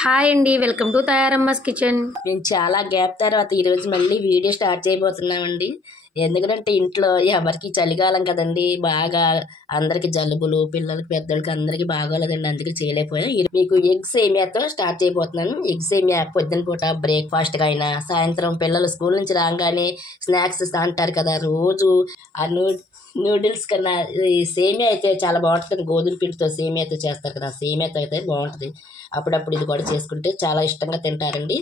Hi అండి, welcome to తయారమ్మస్ kitchen. మేము చాలా గ్యాప్ తర్వాత ఈరోజు మళ్ళీ వీడియో స్టార్ట్ చేయబోతున్నామండి. ఎందుకంటే ఇంట్లో ఎవరికి చలికాలం కదండి, బాగా అందరికి జలుబులు, పిల్లలకి పెద్దలకి అందరికి బాగోలేదండి, అందుకే చేయలేకపోయాం. మీకు ఎగ్ సేమియాతో స్టార్ట్ చేయబోతున్నాను. ఎగ్ సేమియా పొద్దున పూట బ్రేక్ఫాస్ట్గా అయినా, సాయంత్రం పిల్లలు స్కూల్ నుంచి రాగానే స్నాక్స్ అంటారు కదా, రోజు ఆ నూడిల్స్ కన్నా ఈ సేమియా అయితే చాలా బాగుంటుంది. గోధుమ పిండితో సేమియాతో చేస్తారు కదా, సేమియాతో అయితే బాగుంటుంది. అప్పుడప్పుడు ఇది కూడా చేసుకుంటే చాలా ఇష్టంగా తింటారండి.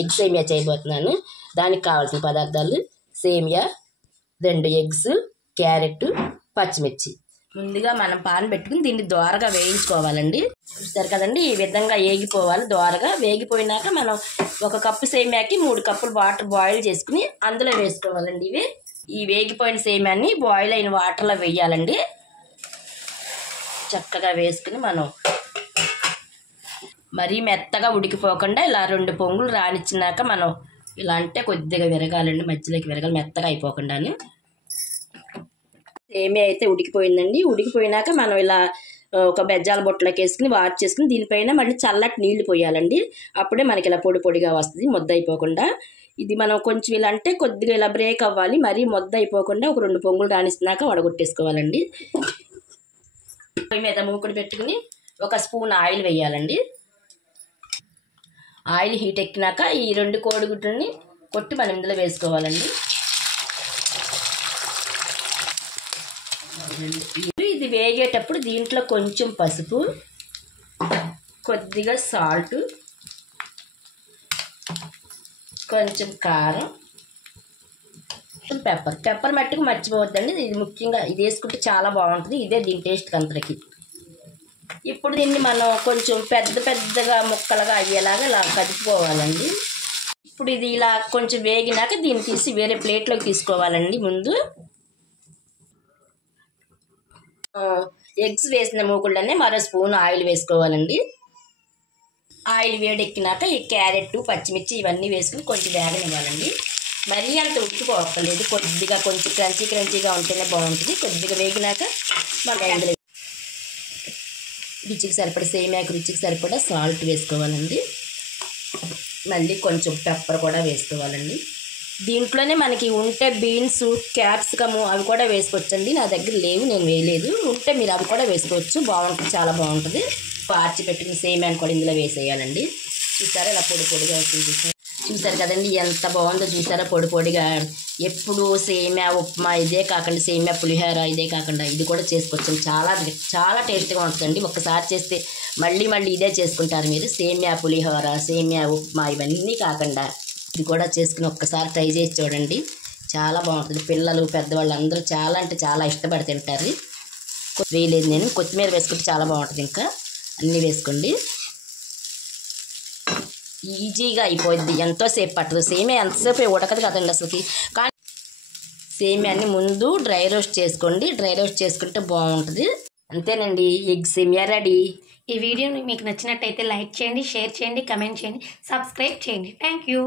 ఎగ్ సేమియా చేయబోతున్నాను. దానికి కావాల్సిన పదార్థాలు: సేమియా, 2 ఎగ్స్, క్యారెట్, పచ్చిమిర్చి. ముందుగా మనం పాన్ పెట్టుకుని దీన్ని దోరగా వేయించుకోవాలండి. చూస్తారు కదండి, ఈ విధంగా వేగిపోవాలి. దోరగా వేగిపోయినాక మనం 1 కప్పు సేమియాకి 3 కప్పులు వాటర్ బాయిల్ చేసుకుని అందులో వేసుకోవాలండి. ఈ వేగిపోయిన సేమియాన్ని బాయిల్ అయిన వాటర్లో వేయాలండి. చక్కగా వేసుకుని మనం మరీ మెత్తగా ఉడికిపోకుండా ఇలా 2 పొంగులు రానిచ్చినాక మనం ఇలా అంటే కొద్దిగా విరగాలండి, మధ్యలోకి విరగాలి, మెత్తగా అయిపోకుండాను. సేమియా అయితే ఉడికిపోయిందండి. ఉడికిపోయినాక మనం ఇలా ఒక బెజ్జాల బొట్టలోకి వేసుకుని వాష్ చేసుకుని దీనిపైన మళ్ళీ చల్లటి నీళ్లు పోయాలండి. అప్పుడే మనకి ఇలా పొడి పొడిగా వస్తుంది, ముద్ద అయిపోకుండా. ఇది మనం కొంచెం ఇలా అంటే కొద్దిగా ఇలా బ్రేక్ అవ్వాలి, మరీ ముద్ద అయిపోకుండా ఒక 2 పొంగులు రానిచ్చినాక వడగొట్టేసుకోవాలండి. పొయ్యి మీద మూకుడు పెట్టుకుని 1 స్పూన్ ఆయిల్ వేయాలండి. ఆయిల్ హీట్ ఎక్కినాక ఈ 2 కోడిగుడ్లని కొట్టి మనం ఇందులో వేసుకోవాలండి. ఇది వేగేటప్పుడు దీంట్లో కొంచెం పసుపు, కొద్దిగా సాల్ట్, కొంచెం కారం, పెప్పర్ మట్టుకు మర్చిపోవద్దండి. ఇది ముఖ్యంగా ఇది వేసుకుంటే చాలా బాగుంటుంది. ఇదే దీని టేస్ట్ అంతరికి. ఇప్పుడు దీన్ని మనం కొంచెం పెద్దగా ముక్కలుగా అయ్యేలాగా ఇలా కదుపుకోవాలండి. ఇప్పుడు ఇది ఇలా కొంచెం వేగినాక దీన్ని తీసి వేరే ప్లేట్లోకి తీసుకోవాలండి. ముందు ఎగ్స్ వేసిన మూకుళ్ళనే మరో స్పూన్ ఆయిల్ వేసుకోవాలండి. ఆయిల్ వేడెక్కినాక ఈ క్యారెట్, పచ్చిమిర్చి ఇవన్నీ వేసుకుని కొంచెం వేగనివ్వాలండి. మరీ అంత ఉడికిపోవక్కర్లేదు, కొద్దిగా కొంచెం క్రంచీగా ఉంటేనే బాగుంటుంది. కొద్దిగా వేగినాక మనం అందులో రుచికి సరిపడా సేమియాకి రుచికి సరిపడా సాల్ట్ వేసుకోవాలండి. మళ్ళీ కొంచెం పెప్పర్ కూడా వేసుకోవాలండి. దీంట్లోనే మనకి ఉంటే బీన్స్, క్యాప్సికమ్ అవి కూడా వేసుకోవచ్చండి. నా దగ్గర లేవు, నేను వేయలేదు. ఉంటే మీరు అవి కూడా వేసుకోవచ్చు, బాగుంటుంది, చాలా బాగుంటుంది. పార్చి పెట్టుకుని సేమియాని కూడా ఇందులో వేసేయాలండి. చూసారా ఇలా పొడి పొడిగా వస్తుంది. చూసారు కదండి ఎంత బాగుందో, చూసారా పొడి పొడిగా. ఎప్పుడు సేమియా ఉప్మా ఇదే కాకుండా, సేమియా పులిహోర ఇదే కాకుండా ఇది కూడా చేసుకోవచ్చు. చాలా టేస్ట్గా ఉంటుందండి. ఒక్కసారి చేస్తే మళ్ళీ ఇదే చేసుకుంటారు మీరు. సేమియా పులిహోర, సేమియా ఉప్మా ఇవన్నీ కాకుండా ఇది కూడా చేసుకుని ఒక్కసారి ట్రై చేసి చూడండి, చాలా బాగుంటుంది. పిల్లలు, పెద్దవాళ్ళు అందరూ చాలా అంటే చాలా ఇష్టపడి తింటారు. వేయలేదు నేను, కొత్తిమీర వేసుకుంటే చాలా బాగుంటుంది. ఇంకా అన్నీ వేసుకోండి, ఈజీగా అయిపోద్ది, ఎంతోసేపు పట్టదు. సేమియా ఎంతసేపు ఉడకదు కదండి అసలుకి. కానీ సేమియాన్ని ముందు డ్రై రోస్ట్ చేసుకోండి, డ్రై రోస్ట్ చేసుకుంటే బాగుంటుంది. అంతేనండి, ఎగ్ సేమియా రెడీ. ఈ వీడియో మీకు నచ్చినట్టయితే లైక్ చేయండి, షేర్ చేయండి, కమెంట్ చేయండి, సబ్స్క్రైబ్ చేయండి. Thank you.